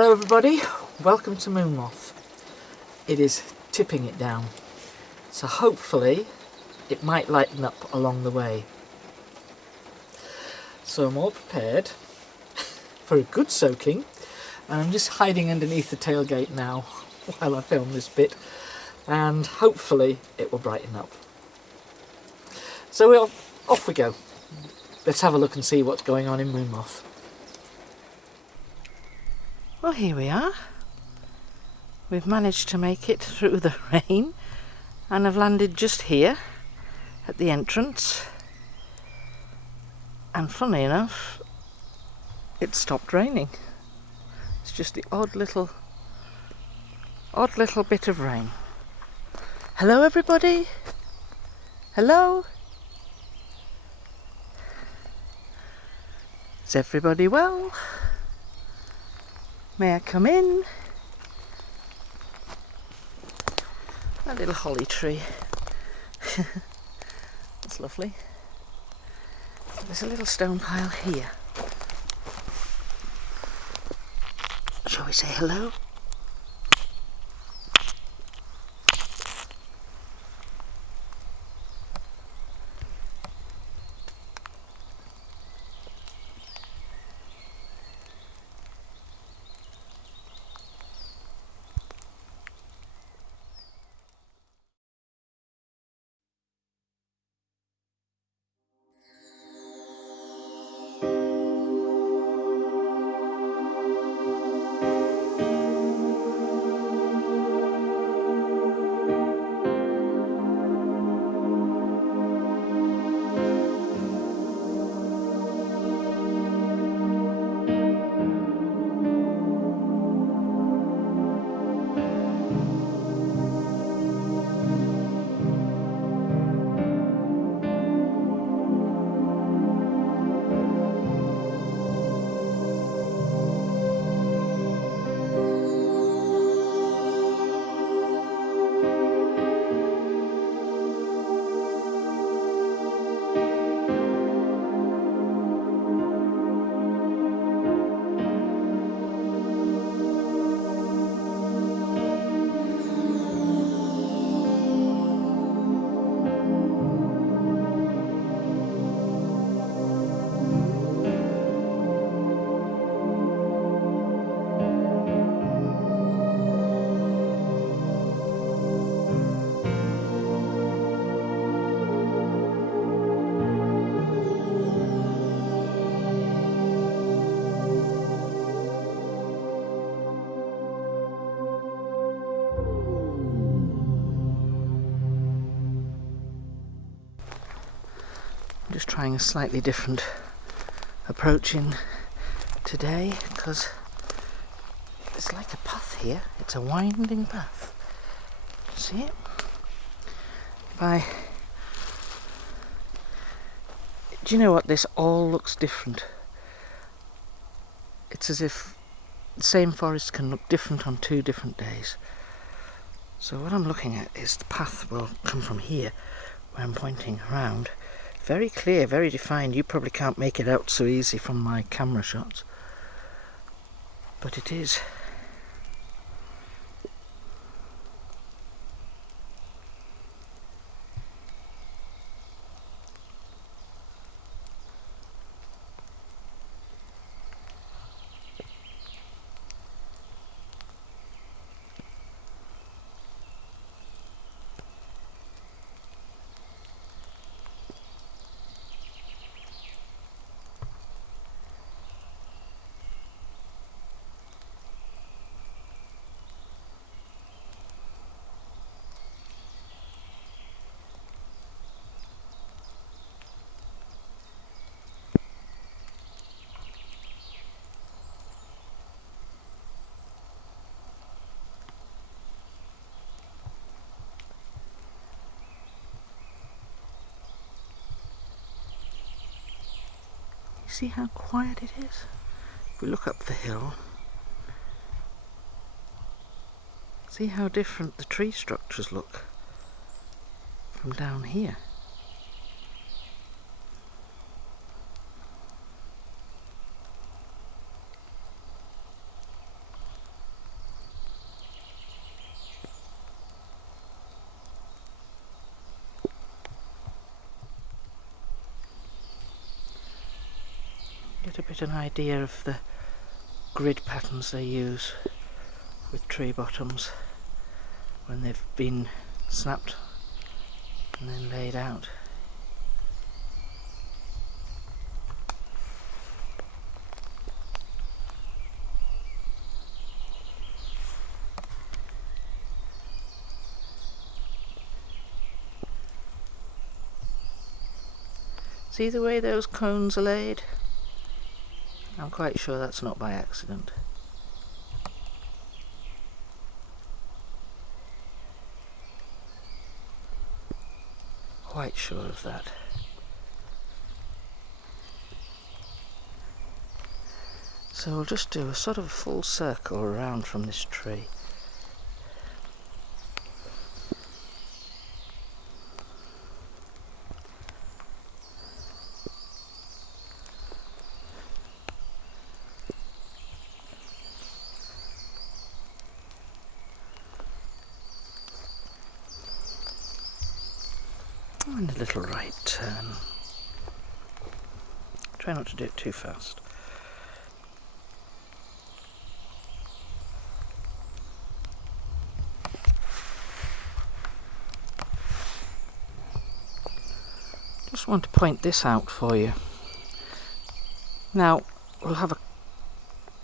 Hello everybody, welcome to Moon Moth. It is tipping it down, so hopefully it might lighten up along the way. So I'm all prepared for a good soaking, and I'm just hiding underneath the tailgate now while I film this bit, and hopefully it will brighten up. So off we go. Let's have a look and see what's going on in Moon Moth. Well, here we are. We've managed to make it through the rain and have landed just here at the entrance. And funny enough, it stopped raining. It's just the odd little bit of rain. Hello everybody. Hello. Is everybody well? May I come in? A little holly tree. That's lovely. There's a little stone pile here. Shall we say hello? Just trying a slightly different approach in today, because it's like a path here. It's a winding path. See it? Do you know what? This all looks different. It's as if the same forest can look different on two different days. So what I'm looking at is the path will come from here, where I'm pointing around. Very clear, very defined. You probably can't make it out so easy from my camera shots, but it is. See how quiet it is? If we look up the hill, see how different the tree structures look from down here. Get a bit of an idea of the grid patterns they use with tree bottoms when they've been snapped and then laid out. See the way those cones are laid? I'm quite sure that's not by accident. Quite sure of that. So we'll just do a sort of full circle around from this tree. And a little right turn. Try not to do it too fast. Just want to point this out for you. Now, we'll have a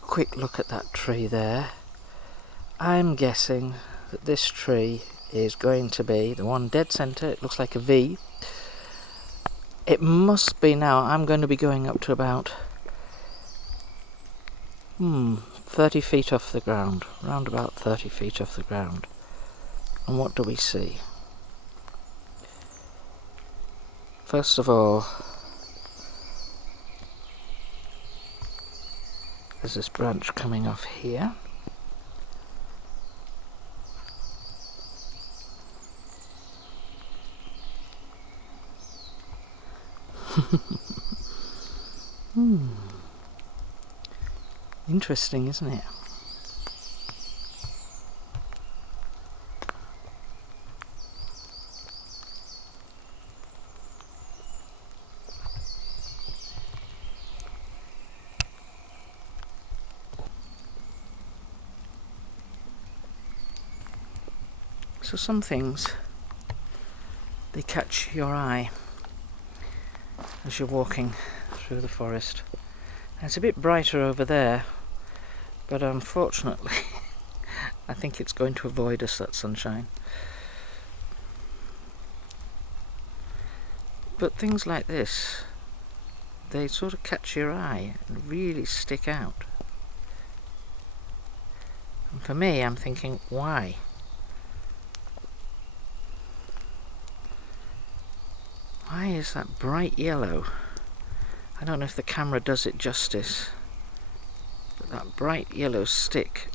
quick look at that tree there. I'm guessing that this tree is going to be the one dead centre. It looks like a V. It must be now. I'm going to be going up to about 30 feet off the ground, around about 30 feet off the ground. And what do we see? First of all, there's this branch coming off here. Interesting, isn't it? So some things, they catch your eye as you're walking through the forest. And it's a bit brighter over there, but unfortunately I think it's going to avoid us, that sunshine. But things like this, they sort of catch your eye and really stick out. And for me, I'm thinking, why? Why is that bright yellow? I don't know if the camera does it justice, but that bright yellow stick,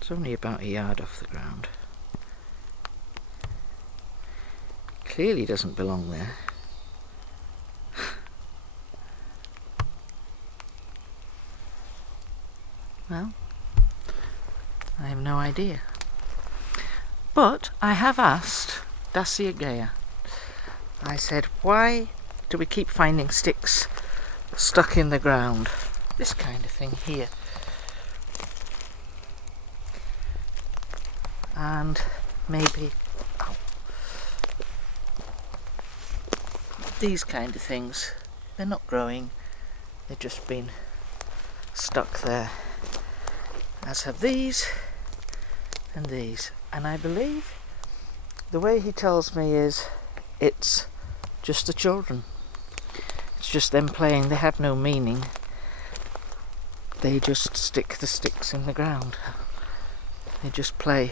it's only about a yard off the ground. Clearly doesn't belong there. Well, I have no idea. But I have asked Dacia Gaia. I said, why do we keep finding sticks stuck in the ground? This kind of thing here. And maybe these kind of things. They're not growing, they've just been stuck there. As have these and these. And I believe the way he tells me is it's just the children. It's just them playing. They have no meaning. They just stick the sticks in the ground. They just play.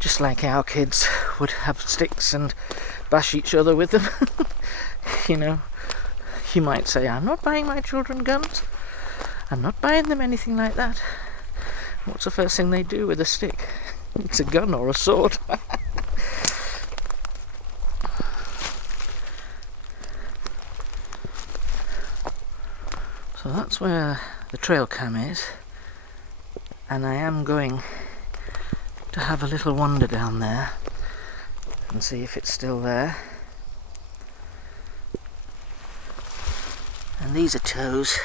Just like our kids would have sticks and bash each other with them. You know, you might say, I'm not buying my children guns. I'm not buying them anything like that. What's the first thing they do with a stick? It's a gun or a sword. So that's where the trail cam is, and I am going to have a little wander down there and see if it's still there. And these are toes.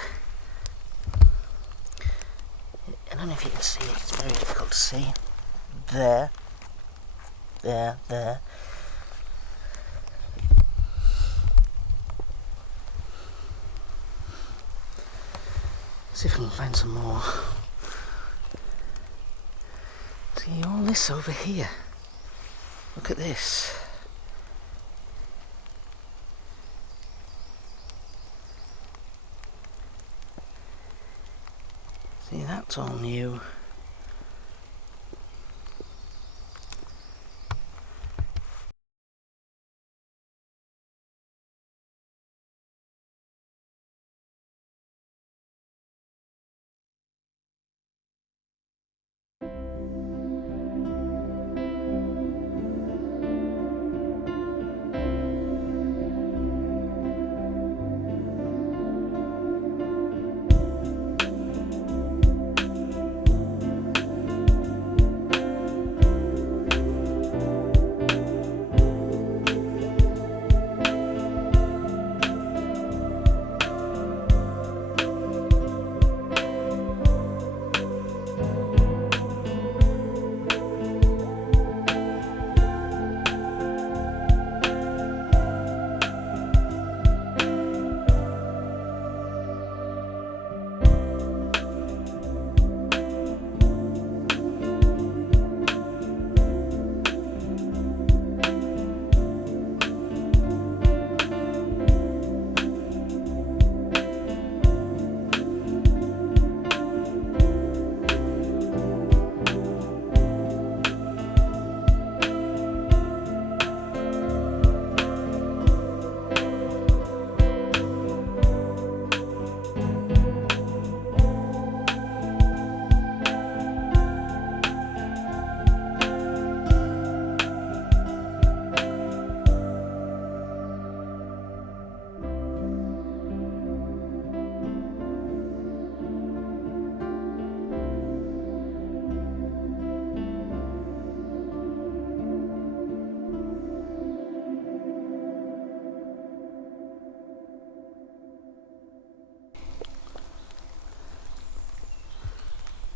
I don't know if you can see it, it's very difficult to see. There. There. See if I can find some more. See all this over here. Look at this. See, that's all new.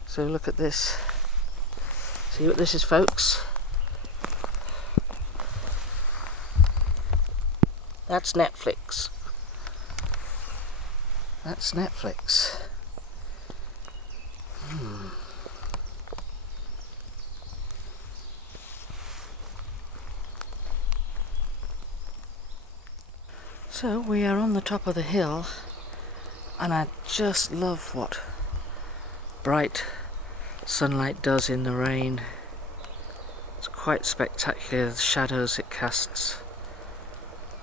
So look at this. See what this is, folks? That's Netflix. That's Netflix. So we are on the top of the hill, and I just love what bright sunlight does in the rain. It's quite spectacular, the shadows it casts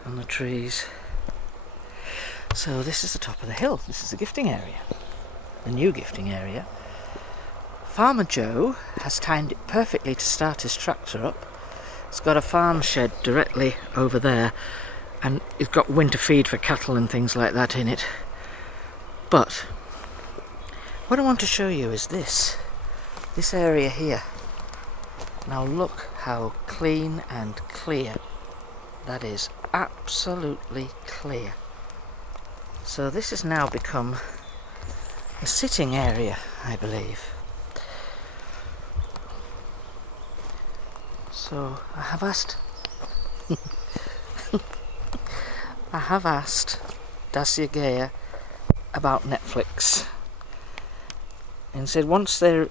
on the trees. So this is the top of the hill. This is the gifting area, the new gifting area. Farmer Joe has timed it perfectly to start his tractor up. It's got a farm shed directly over there, and it's got winter feed for cattle and things like that in it. But what I want to show you is this area here. Now look how clean and clear that is. Absolutely clear. So this has now become a sitting area, I believe. So I have asked Dacia Gea about Netflix, and said once they're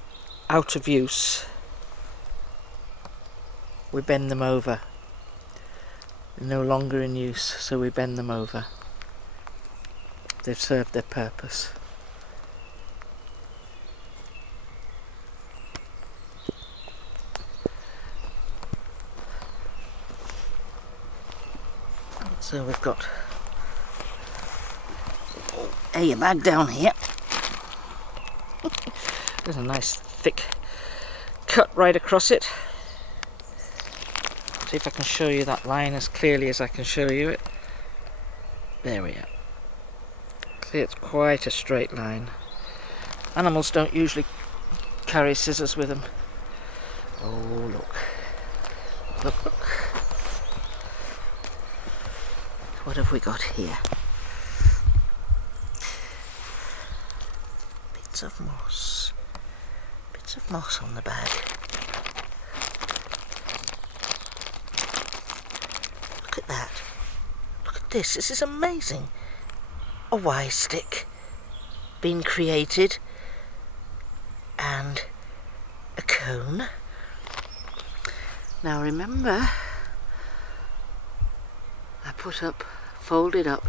out of use, we bend them over. They're no longer in use, so we bend them over. They've served their purpose. So we've got a bag down here. There's a nice thick cut right across it. See if I can show you that line as clearly as I can show you it. There we are. See, it's quite a straight line. Animals don't usually carry scissors with them. Oh, look. Look, look. what have we got here? Bits of moss. Bits of moss on the bag. Look at that. Look at this. This is amazing. A Y stick being created and a cone. Now remember, I folded up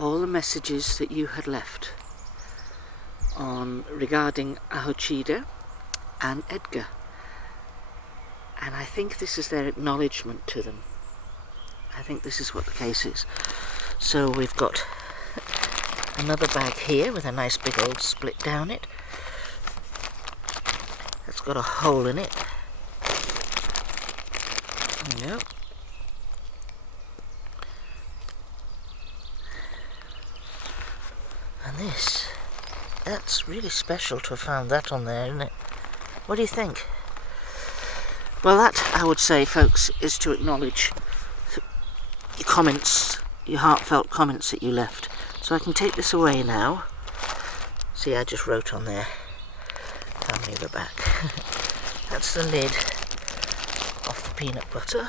all the messages that you had left regarding Ahochida and Edgar, and I think this is their acknowledgement to them. I think this is what the case is. So we've got another bag here with a nice big old split down it. It's got a hole in it. There we go. And that's really special to have found that on there, isn't it? What do you think? Well, that, I would say, folks, is to acknowledge your comments, your heartfelt comments that you left. So I can take this away now. See, I just wrote on there, family of the back. That's the lid off the peanut butter.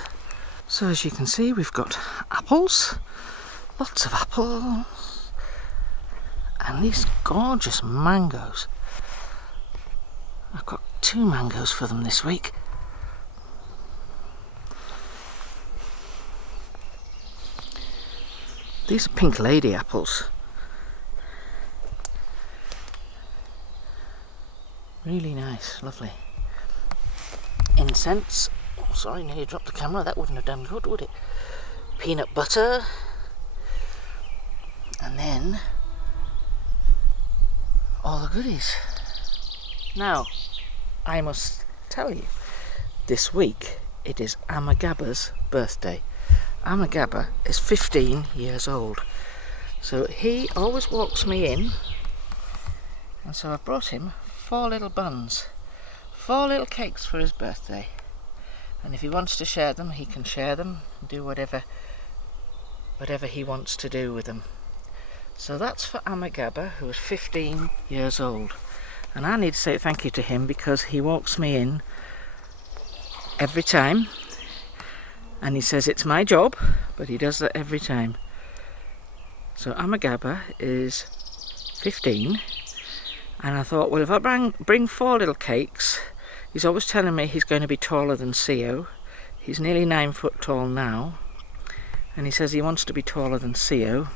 So as you can see, we've got apples, lots of apples, and these gorgeous mangoes. I've got 2 mangoes for them this week. These are pink lady apples. Really nice, lovely. Incense. Oh, sorry, nearly dropped the camera. That wouldn't have done good, would it? Peanut butter. And then all the goodies. Now, I must tell you, this week it is Amagaba's birthday. Amagaba is 15 years old, so he always walks me in, and so I've brought him 4 little buns, 4 little cakes for his birthday, and if he wants to share them, he can share them and do whatever he wants to do with them. So that's for Amagaba, who is 15 years old, and I need to say thank you to him because he walks me in every time. And he says it's my job, but he does that every time. So Amagaba is 15, and I thought, well, if I bring 4 little cakes, he's always telling me he's going to be taller than Sio. He's nearly 9 foot tall now, and he says he wants to be taller than Sio.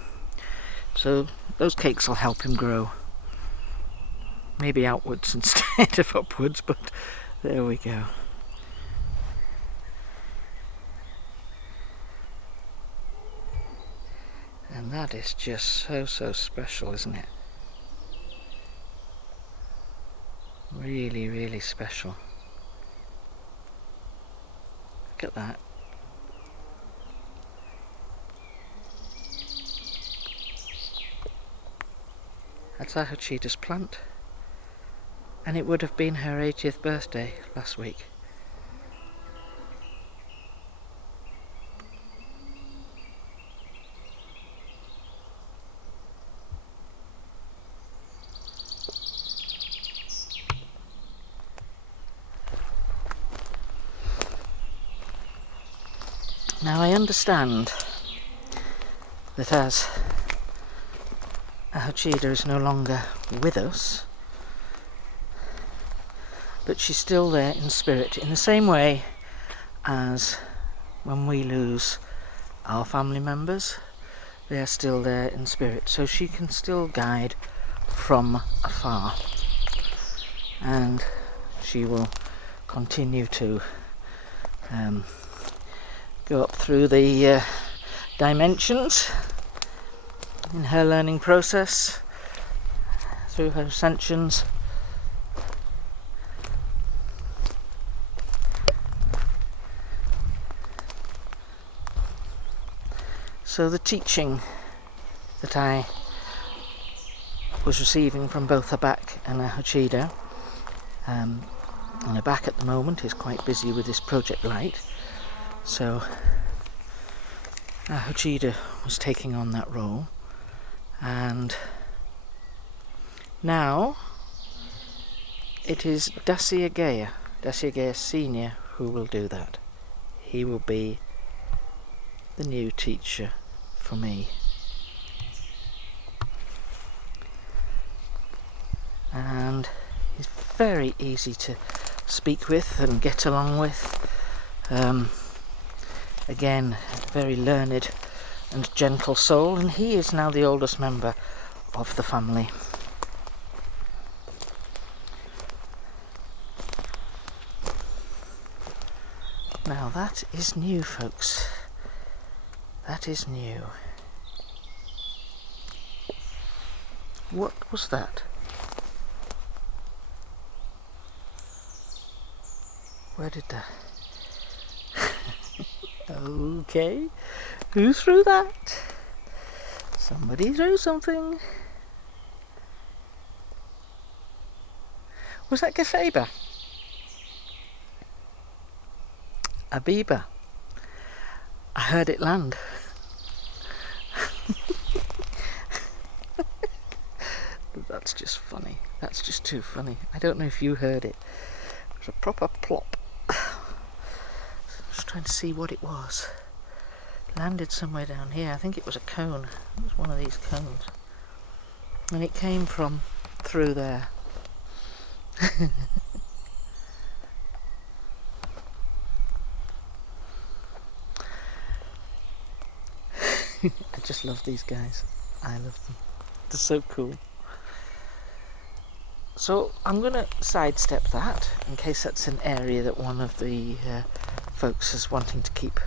So those cakes will help him grow. Maybe outwards instead of upwards, but there we go. And that is just so special, isn't it? Really, really special. Look at that. That's Ahochida's plant. And it would have been her 80th birthday last week. Now I understand that as Ahochida is no longer with us, but she's still there in spirit, in the same way as when we lose our family members, they are still there in spirit, so she can still guide from afar, and she will continue to go up through the dimensions in her learning process, through her ascensions. So the teaching that I was receiving from both Abak and Ahochida, and Abak at the moment is quite busy with this Project Light, so Hochida was taking on that role, and now it is Dacia Senior who will do that. He will be the new teacher for me. And he's very easy to speak with and get along with. Again, very learned and gentle soul, and he is now the oldest member of the family. Now that is new, folks. That is new. What was that? Where did that... Okay, who threw that? Somebody threw something. Was that Gefeber? A beaver. I heard it land. That's just funny. That's just too funny. I don't know if you heard it. It was a proper plop. Just trying to see what it was. Landed somewhere down here. I think it was a cone. It was one of these cones. And it came from through there. I just love these guys. I love them. They're so cool. So I'm going to sidestep that in case that's an area that one of the folks is wanting to keep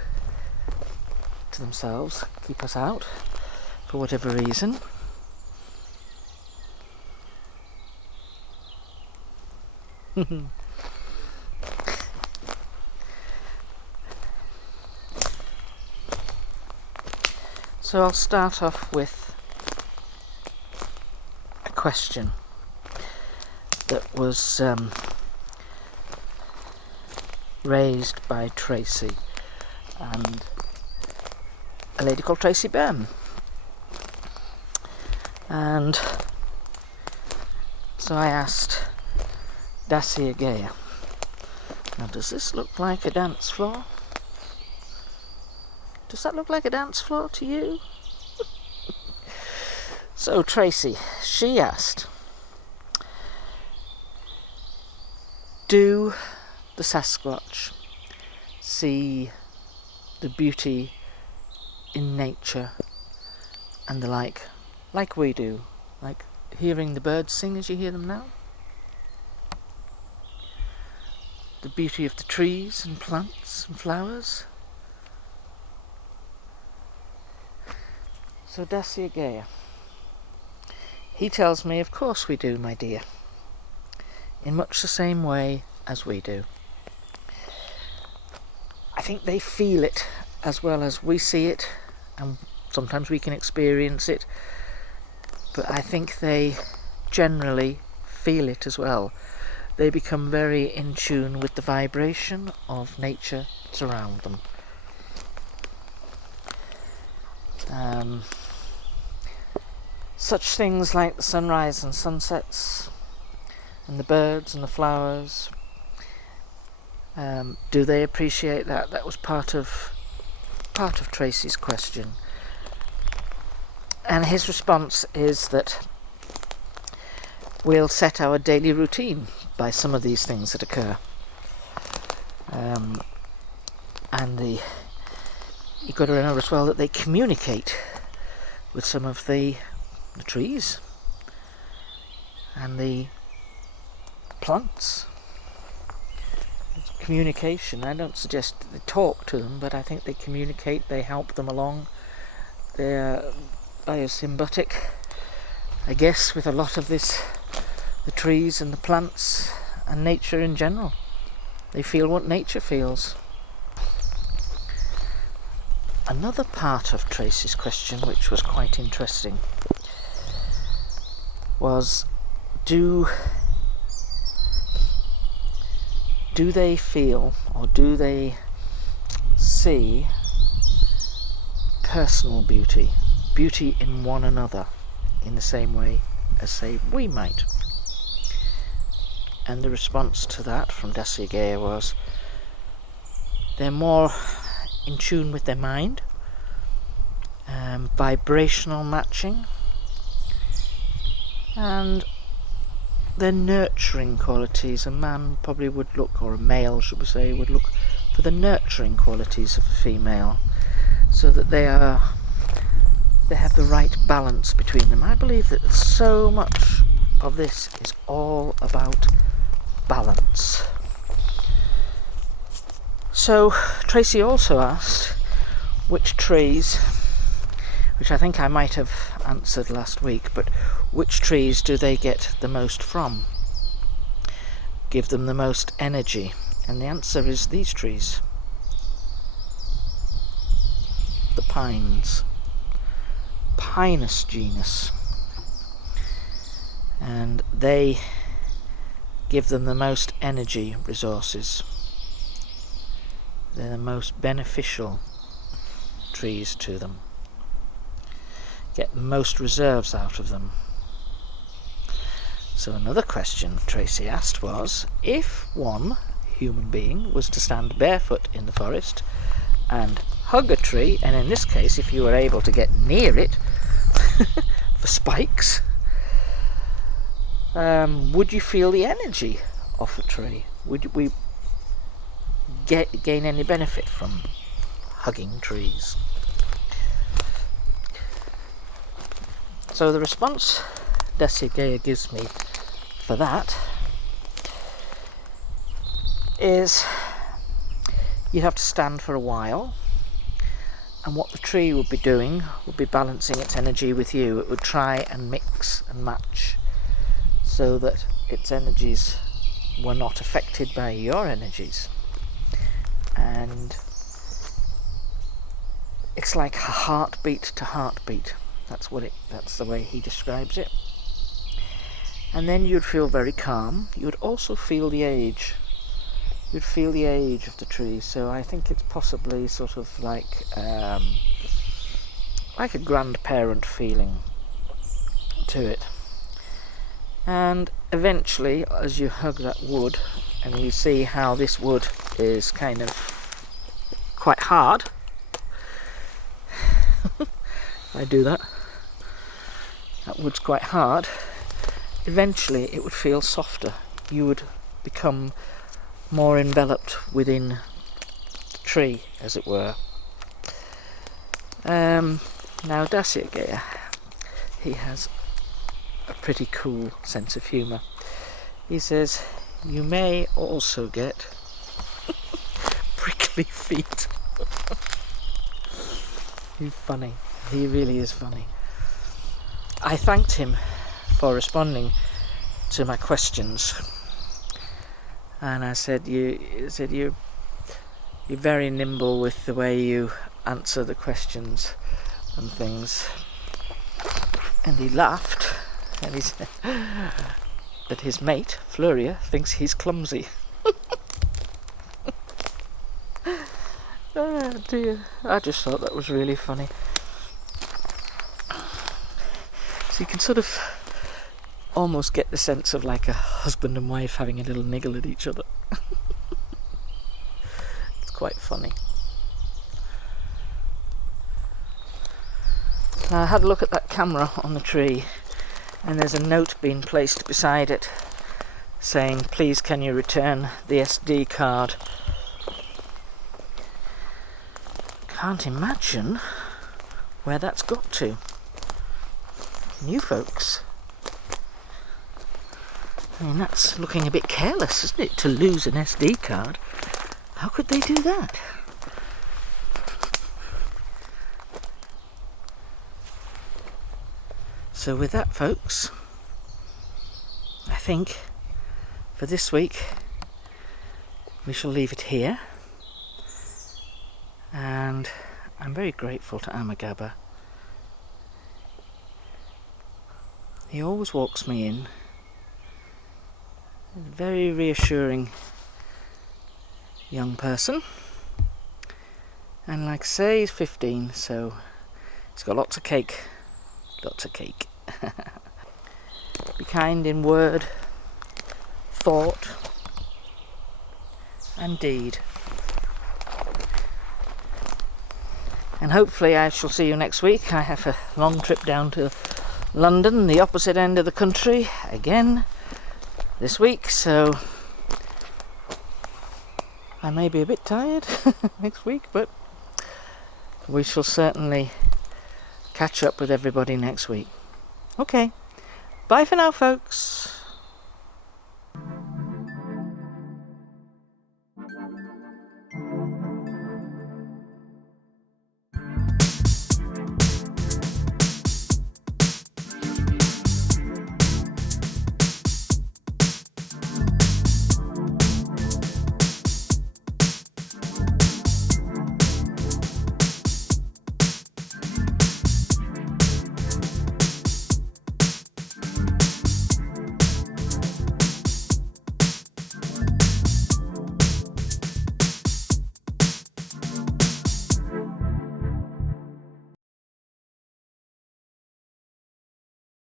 to themselves, keep us out for whatever reason. So I'll start off with a question that was raised by Tracy and a lady called Tracy Byrne. And so I asked Dacia Gaia, now does this look like a dance floor? Does that look like a dance floor to you? So Tracy, she asked, do the Sasquatch see the beauty in nature and the like we do? Like hearing the birds sing as you hear them now? The beauty of the trees and plants and flowers? So Dacia Gaia, he tells me, of course we do, my dear, in much the same way as we do. I think they feel it as well as we see it, and sometimes we can experience it, but I think they generally feel it as well. They become very in tune with the vibration of nature that's around them. Such things like the sunrise and sunsets, and the birds and the flowers. Do they appreciate that? That was part of Tracy's question. And his response is that we'll set our daily routine by some of these things that occur. And you've got to remember as well that they communicate with some of the trees and the plants. It's communication. I don't suggest they talk to them, but I think they communicate, they help them along. They're biosymbiotic, I guess, with a lot of this, the trees and the plants and nature in general. They feel what nature feels. Another part of Tracy's question, which was quite interesting, was do they feel or do they see personal beauty, beauty in one another, in the same way as, say, we might. And the response to that from Dacia Gaia was, they're more in tune with their mind, vibrational matching, and their nurturing qualities. A man probably would look, or a male should we say, would look for the nurturing qualities of a female, so that they have the right balance between them. I believe that so much of this is all about balance. So Tracy also asked which trees, which I think I might have answered last week, but which trees do they get the most from? Give them the most energy? And the answer is these trees. The pines. Pinus genus. And they give them the most energy resources. They're the most beneficial trees to them. Get the most reserves out of them. So another question Tracy asked was, if one human being was to stand barefoot in the forest and hug a tree, and in this case if you were able to get near it for spikes, would you feel the energy of a tree? Would we gain any benefit from hugging trees? So the response Dacia Gaia gives me for that is, you'd have to stand for a while, and what the tree would be doing would be balancing its energy with you. It would try and mix and match so that its energies were not affected by your energies. And it's like a heartbeat to heartbeat. That's the way he describes it. And then you'd feel very calm. You'd also feel the age. You'd feel the age of the tree. So I think it's possibly sort of like a grandparent feeling to it. And eventually, as you hug that wood, and you see how this wood is kind of quite hard. I do that. That wood's quite hard. Eventually it would feel softer. You would become more enveloped within the tree, as it were. Now Dacia Gaia, he has a pretty cool sense of humour. He says, you may also get prickly feet. He's funny. He really is funny. I thanked him for responding to my questions, and I said, you're very nimble with the way you answer the questions and things. And he laughed, and he said that his mate Floria thinks he's clumsy. Oh dear, I just thought that was really funny. So you can sort of almost get the sense of like a husband and wife having a little niggle at each other. It's quite funny. Now, I had a look at that camera on the tree, and there's a note being placed beside it saying, please can you return the SD card. Can't imagine where that's got to. You folks. I mean, that's looking a bit careless, isn't it, to lose an SD card? How could they do that? So with that, folks, I think for this week we shall leave it here. And I'm very grateful to Amagaba. He always walks me in. A very reassuring young person. And like I say, he's 15, so It's got lots of cake. Lots of cake. Be kind in word, thought, and deed. And hopefully I shall see you next week. I have a long trip down to London, the opposite end of the country, again this week, so I may be a bit tired next week, but we shall certainly catch up with everybody next week. Okay, bye for now, folks.